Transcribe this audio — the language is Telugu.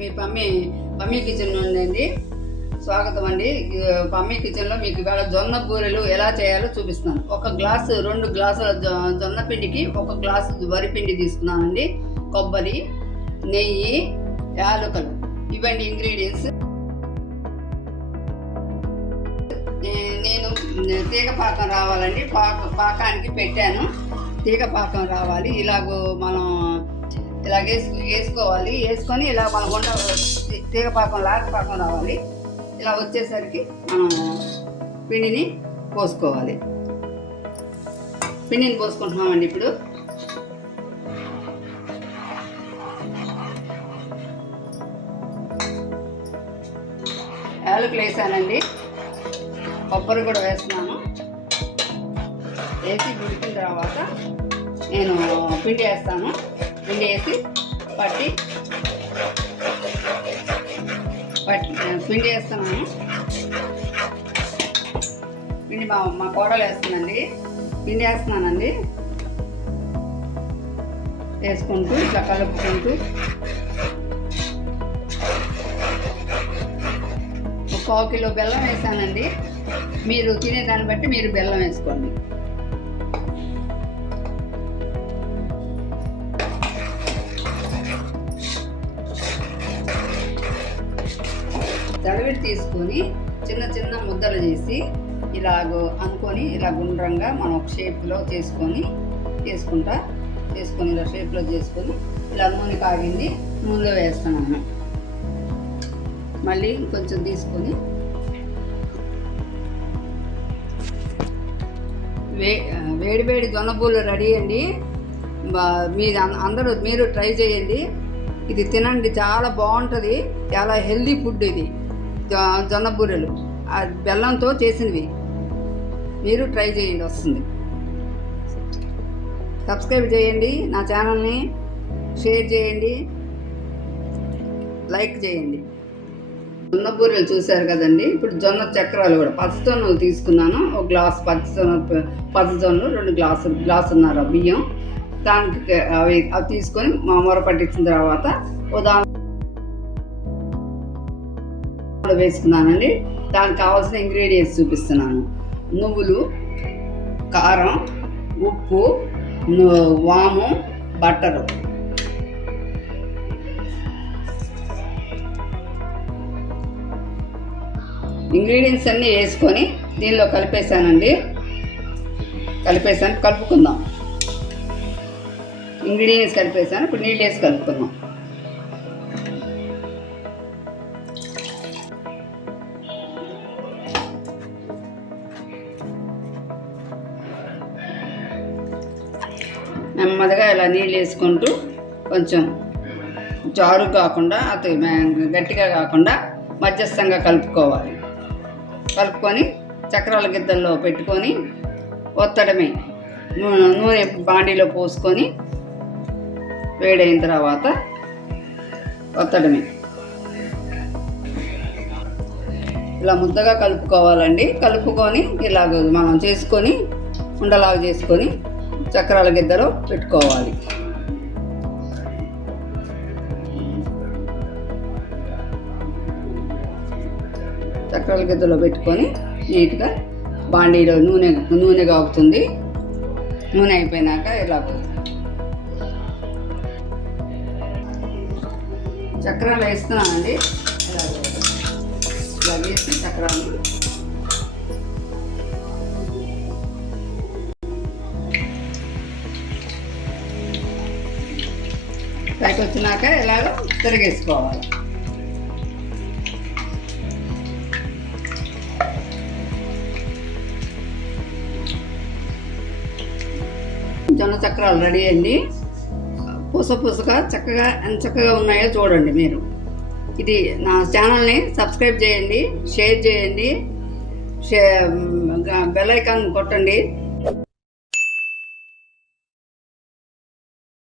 మీ పమ్మీ కిచెన్ నుండి స్వాగతం అండి. పమ్మీ కిచెన్లో మీకు ఇవాళ జొన్న బూరెలు ఎలా చేయాలో చూపిస్తాను. 2 గ్లాసుల జొన్న పిండికి 1 గ్లాసు వరి పిండి తీసుకున్నానండి. కొబ్బరి, నెయ్యి, యాలకులు ఇవన్నీ ఇంగ్రీడియంట్స్. నేను తీగ పాకం రావాలండి, పాకానికి పెట్టాను. తీగ పాకం రావాలి, ఇలాగో మనం ఇలాగ వేసుకోవాలి. వేసుకొని ఇలా మన గుండ తీగ పాకం పాకం రావాలి. ఇలా వచ్చేసరికి మనం పిండిని పోసుకోవాలి. పిండిని పోసుకుంటున్నామండి. ఇప్పుడు యాలకులు వేసానండి, కొబ్బరి కూడా వేస్తున్నాను. వేసి ఉడికిన తర్వాత నేను పిండి వేస్తాను. పిండి వేసి పిండి వేస్తున్నాను. పిండి మా కోడలు వేస్తుందండి. పిండి వేస్తున్నానండి. వేసుకుంటూ ఇట్లా కలుపుకుంటూ 1/4 కిలో బెల్లం వేసానండి. మీరు తినేదాన్ని బట్టి మీరు బెల్లం వేసుకోండి. తడివిడి తీసుకొని చిన్న చిన్న ముద్దలు చేసి ఇలాగో అనుకొని ఇలా గుండ్రంగా మనం ఒక షేప్లో చేసుకొని ఇలా షేప్లో చేసుకొని ఇలా నూనె కాగింది, నూనెలో వేస్తున్నాను. మళ్ళీ కొంచెం తీసుకొని వేడి జొన్నబూలు రెడీ అండి. మీరు ట్రై చేయండి. ఇది తినండి, చాలా బాగుంటుంది. చాలా హెల్దీ ఫుడ్ ఇది. జొన్నబూరెలు బెల్లంతో చేసినవి. మీరు ట్రై చేయండి, వస్తుంది. సబ్స్క్రైబ్ చేయండి, నా ఛానల్ని షేర్ చేయండి, లైక్ చేయండి. జొన్నబూరెలు చూశారు కదండి. ఇప్పుడు జొన్న చక్రాలు కూడా పచ్చజొన్నలు తీసుకున్నాను. 1 గ్లాసు పచ్చజొన్నలు 2 గ్లాసున్నర బియ్యం. దానికి అవి తీసుకొని మొర పట్టించిన తర్వాత వేసుకున్నానండి. దానికి కావాల్సిన ఇంగ్రీడియంట్స్ చూపిస్తున్నాను. నువ్వులు, కారం, ఉప్పు, వాము, బట్టరు. ఇంగ్రీడియంట్స్ అన్నీ వేసుకొని దీనిలో కలిపేసానండి. కలుపుకుందాం. ఇంగ్రీడియంట్స్ కలిపేసాను. ఇప్పుడు నీళ్ళు వేసి కలుపుకుందాం. నెమ్మదిగా ఇలా నీళ్ళు వేసుకుంటూ కొంచెం జారు కాకుండా గట్టిగా కాకుండా మధ్యస్థంగా కలుపుకోవాలి. కలుపుకొని చక్రాల గిద్దల్లో పెట్టుకొని ఒత్తడమే. నూనె బాండీలో పోసుకొని వేడైన తర్వాత ఒత్తడమే. ఇలా ముద్దగా కలుపుకోవాలండి. కలుపుకొని ఇలాగ మనం చేసుకొని ఉండలాగా చేసుకొని చక్రాల గిద్దలో పెట్టుకోవాలి. చక్రాల గిద్దలో పెట్టుకొని నీట్గా బాండీలో నూనె కాగుతుంది. నూనె అయిపోయినాక ఇలా చక్రాలు వేస్తున్నానండి. ఇలా వేసి చక్రాలు పైకి వచ్చినాక ఇలాగ తిరిగేసుకోవాలి. జొన్న చక్రాలు రెడీ అండి. పూసగా చక్కగా ఉన్నాయో చూడండి మీరు. ఇది నా ఛానల్ని సబ్స్క్రైబ్ చేయండి, షేర్ చేయండి, బెల్ ఐకాన్ కొట్టండి.